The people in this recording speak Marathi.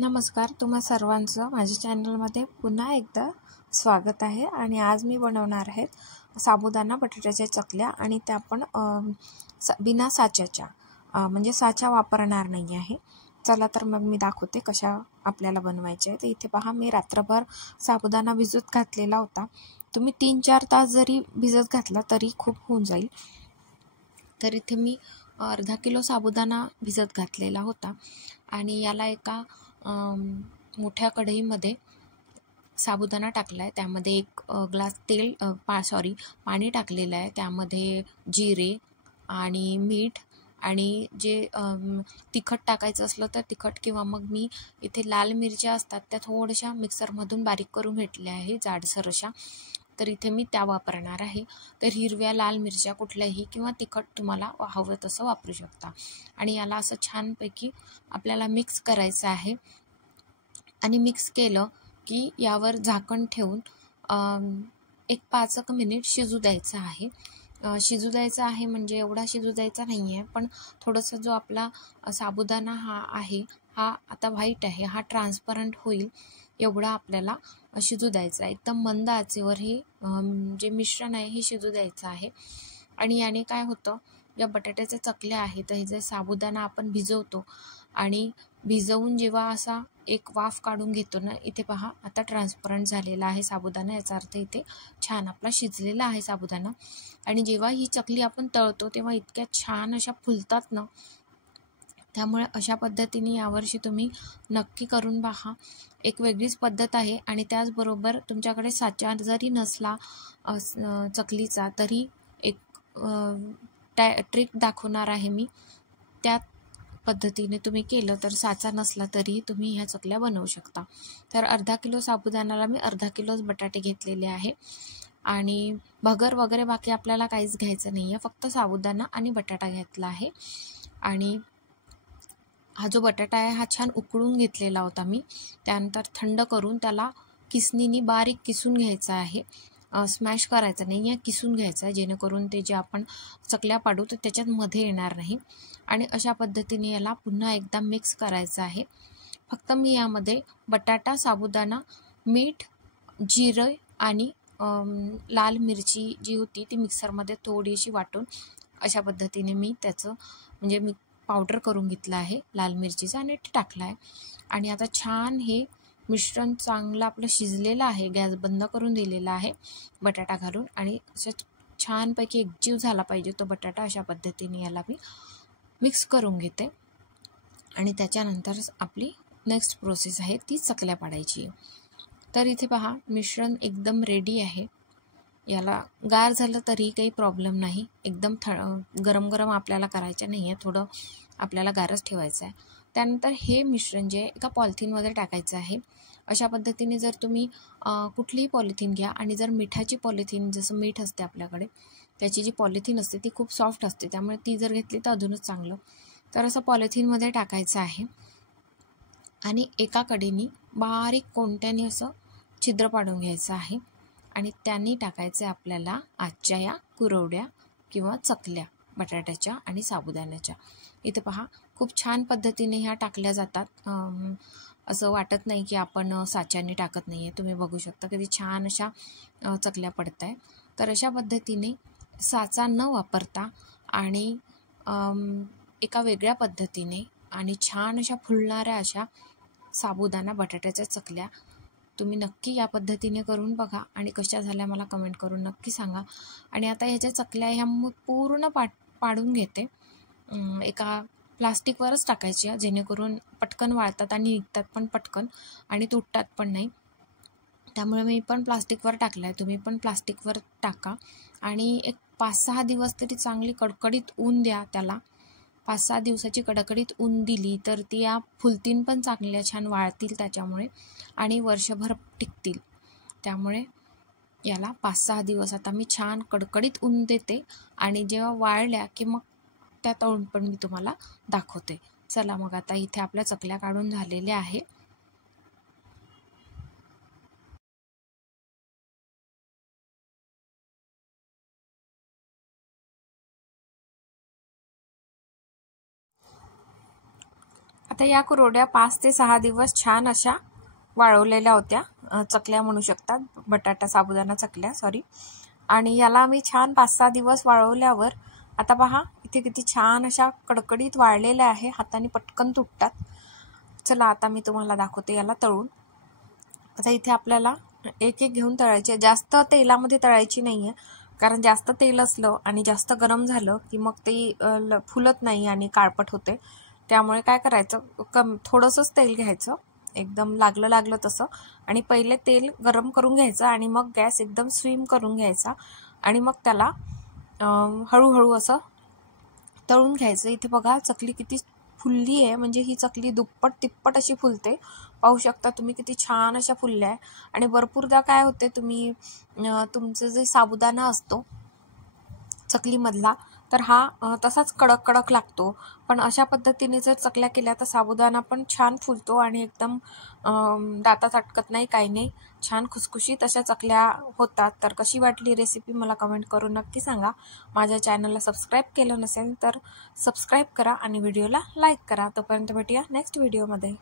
नमस्कार, तुम्हा सर्वांचं माझ्या चॅनलमध्ये पुन्हा एकदा स्वागत आहे. आणि आज मी बनवणार आहे साबुदाणा बटाट्याच्या चकल्या, आणि त्या पण बिना साच्याच्या, म्हणजे साचा वापरणार नाही आहे. चला तर मग मी दाखवते कशा आपल्याला बनवायचे आहे. तर इथे पहा, मी रात्रभर साबुदाणा भिजत घातलेला होता. तुम्ही 3-4 तास जरी भिजत घातला तरी खूप होऊन जाईल. तर इथे मी अर्धा किलो साबुदाणा भिजत घातलेला होता, आणि याला एका मोठ्या कढईमध्ये साबुदाणा टाकला आहे. त्यामध्ये 1 ग्लास पाणी टाकलेलं आहे. त्यामध्ये जिरे आणि मीठ आणि जे तिखट टाकायचं असलं तर तिखट, किंवा मग मी इथे लाल मिरच्या असतात त्या थोड्याशा मिक्सरमधून बारीक करून घेतल्या आहे, जाडसर अशा. तर इथे मी त्या वापरणार आहे. तर हिरव्या लाल मिरच्या कुठल्याही, किंवा तिखट तुम्हाला हवं तसं वापरू शकता. आणि याला असं छानपैकी आपल्याला मिक्स करायचं आहे. आणि मिक्स केलं की यावर झाकण ठेवून 5 मिनिट शिजू द्यायचं आहे. शिजू द्यायचं आहे म्हणजे एवढा शिजू द्यायचा नाही आहे, पण थोडंसं जो आपला साबुदाणा हा आता व्हाईट आहे, हा ट्रान्सपरंट होईल एवढा आपल्याला शिजू द्यायचा आहे. एकदम मंद आचेवर हे जे मिश्रण आहे हे शिजू द्यायचं आहे. आणि याने काय होतं, ज्या बटाट्याच्या चकल्या आहेत तर हे जे साबुदाणा आपण भिजवतो आणि भिजवून जेव्हा असा एक वाफ काढून घेतो ना, इथे पहा आता ट्रान्सपरंट झालेला आहे साबुदाणा, याचा अर्थ इथे छान आपला शिजलेला आहे साबुदाणा. आणि जेव्हा ही चकली आपण तळतो तेव्हा इतक्या छान अशा फुलतात ना. त्यामुळे अशा पद्धतीने यावर्षी तुम्ही नक्की करून पहा. एक वेगळीच पद्धत आहे. आणि त्याचबरोबर तुमच्याकडे साचा जरी नसला चकलीचा, तरी एक ट्रिक दाखवणार आहे मी. त्या पद्धतीने तुम्ही केलं तर साचा नसला तरी तुम्ही ह्या चकल्या बनवू शकता. तर अर्धा किलो साबुदाण्याला मी अर्धा किलोच बटाटे घेतलेले आहे. आणि भगर वगैरे बाकी आपल्याला काहीच घ्यायचं नाही आहे, फक्त साबुदाणा आणि बटाटा घेतला आहे. आणि हा जो बटाटा आहे हा छान उकळून घेतलेला होता मी. त्यानंतर थंड करून त्याला किसणीने बारीक किसून घ्यायचा आहे. स्मॅश करायचं नाही आहे, किसून घ्यायचं आहे, जेणेकरून ते जे आपण चकल्या पाडू तर त्याच्यात मध्ये येणार नाही. आणि अशा पद्धतीने याला पुन्हा एकदा मिक्स करायचं आहे. फक्त मी यामध्ये बटाटा, साबुदाणा, मीठ, जिरे आणि लाल मिरची जी होती ती मिक्सरमध्ये थोडीशी वाटून अशा पद्धतीने मी त्याचं म्हणजे मी पावडर करून घेतलं आहे लाल मिरचीचं, आणि ते टाकलं आहे. आणि आता छान हे मिश्रण चांगलं आपलं शिजलेलं आहे. गॅस बंद करून दिलेला आहे बटाटा घालून. आणि असं छानपैकी एकजीव झाला पाहिजे तो बटाटा. अशा पद्धतीने याला मी मिक्स करून घेते. आणि त्याच्यानंतर आपली नेक्स्ट प्रोसेस आहे ती चकल्या पाडायची. तर इथे पहा, मिश्रण एकदम रेडी आहे. याला गार झालं तरी काही प्रॉब्लेम नाही. एकदम गरम गरम आपल्याला करायचं नाही आहे, थोडं आपल्याला गारच ठेवायचं आहे. त्यानंतर हे मिश्रण जे एका पॉलिथिनमध्ये टाकायचं आहे. अशा पद्धतीने जर तुम्ही कुठलीही पॉलिथिन घ्या, आणि जर मिठाची पॉलिथिन, जसं मीठ असते आपल्याकडे, त्याची जी पॉलिथिन असते ती खूप सॉफ्ट असते, त्यामुळे ती जर घेतली तर अजूनच चांगलं. तर असं पॉलिथिनमध्ये टाकायचं आहे. आणि एका कडेने बारीक कोणत्याने असं छिद्र पाडून घ्यायचं आहे. आणि त्यांनी टाकायचं आहे आपल्याला आजच्या या कुरवड्या किंवा चकल्या बटाट्याच्या आणि साबुदाण्याच्या. इथे पहा, खूप छान पद्धतीने ह्या टाकल्या जातात. असं वाटत नाही की आपण साच्याने टाकत नाही आहे. तुम्ही बघू शकता किती छान अशा चकल्या पडत आहे. तर अशा पद्धतीने साचा न वापरता आणि एका वेगळ्या पद्धतीने आणि छान अशा फुलणाऱ्या अशा साबुदाणा बटाट्याच्या चकल्या तुम्ही नक्की या पद्धतीने करून बघा, आणि कशा झाल्या मला कमेंट करून नक्की सांगा. आणि आता ह्याच्या चकल्या ह्या पूर्ण पाडून घेते. एका प्लास्टिकवरच टाकायची, जेणेकरून पटकन वाळतात आणि निघतात पण पटकन, आणि तुटतात पण नाही. त्यामुळे मी पण प्लास्टिकवर टाकलं आहे, तुम्ही पण प्लास्टिकवर टाका. आणि एक 5-6 दिवस तरी चांगली कडकडीत ऊन द्या त्याला. 5-6 दिवसाची कडकडीत ऊन दिली तर ती या फुलतीन पण चांगल्या छान वाळतील त्याच्यामुळे, आणि वर्षभर टिकतील. त्यामुळे याला 5-6 दिवस आता मी छान कडकडीत ऊन देते. आणि जेव्हा वाळल्या की मग त्या तळून पण मी तुम्हाला दाखवते. चला मग, आता इथे आपल्या चकल्या काढून झालेल्या आहे. आता या कुरवड्या 5 ते 6 दिवस छान अशा वाळवलेल्या होत्या, चकल्या म्हणू शकतात, बटाटा साबुदाणा चकल्या सॉरी. आणि याला आम्ही छान 5-6 दिवस वाळवल्यावर आता पहा इथे किती छान अशा कडकडीत वाळलेल्या आहे, हाताने पटकन तुटतात. चला आता मी तुम्हाला दाखवते याला तळून. आता इथे आपल्याला एक एक घेऊन तळायचे, जास्त तेलामध्ये तळायची नाहीये, कारण जास्त तेल असलं आणि जास्त गरम झालं की मग ते फुलत नाही आणि काळपट होते. त्यामुळे काय करायचं, थोडंसंच तेल घ्यायचं, एकदम लागलं तसं, आणि पहिले तेल गरम करून घ्यायचं आणि मग गॅस एकदम स्विम करून घ्यायचा आणि मग त्याला हळूहळू असं तळून घ्यायचं. इथे बघा चकली किती फुलली आहे, म्हणजे ही चकली दुप्पट तिप्पट अशी फुलते. पाहू शकता तुम्ही किती छान अशा फुलल्या आहे. आणि भरपूरदा काय होते, तुम्ही तुमचं जे साबुदाणा असतो चकलीमधला तर हा तसाच कडक कडक लागतो, पण अशा पद्धतीने जर चकल्या केल्या तर साबुदाणा पण छान फुलतो आणि एकदम दातात अटकत नाही, काही नाही, छान खुसखुशीत अशा चकल्या होतात. तर कशी वाटली रेसिपी मला कमेंट करून नक्की सांगा. माझ्या चॅनलला सबस्क्राईब केलं नसेल तर सबस्क्राईब करा आणि व्हिडिओला लाईक करा. तोपर्यंत भेटूया नेक्स्ट व्हिडिओमध्ये.